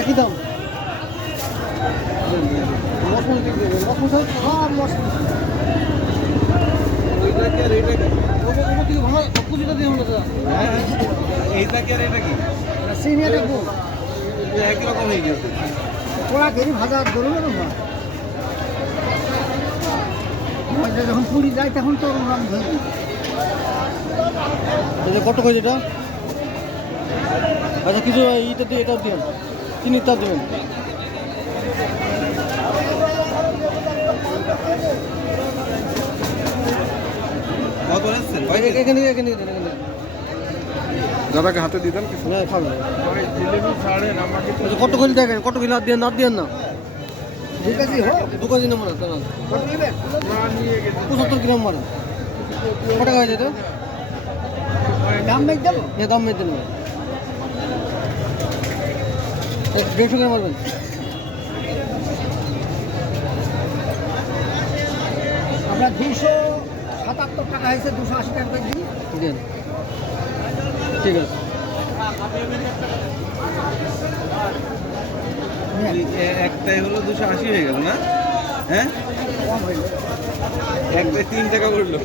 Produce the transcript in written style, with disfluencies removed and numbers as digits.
একই দাম এইটা কি আর এটা কি সিনিয়র দেখবো একই রকম হয়ে গেছে। পোড়া ঘেরি ভাজা ধরুন না যখন পুরী যায় তখন তো রং ধরবে। কত করে এটা? আচ্ছা কিছু এইটা দিয়ে এটাও দিবেন, চিনিটা দেবেন। কত এসেছেন এখানে এখানে এখানে দাদাকে হাতে দিতেন কিছু না খাবেন। জিলেবি ছাড়েন আমাকে আচ্ছা কত করে দেখেন, কত কিলো আর দিয়ে না 2 কেজি নেবো না 75 গ্রাম মারেন। কত টাকা হয়েছে এটা? দাম মেয়ে দেবো, দাম মেয়ে দেবো 150 গ্রাম মারবেন। আমরা 277 টাকা হয়েছে, 280 টাকা দিন দেন। ঠিক আছে একটাই হলো 280 হয়ে গেল না? হ্যাঁ একটাই 3 টাকা পড়লো।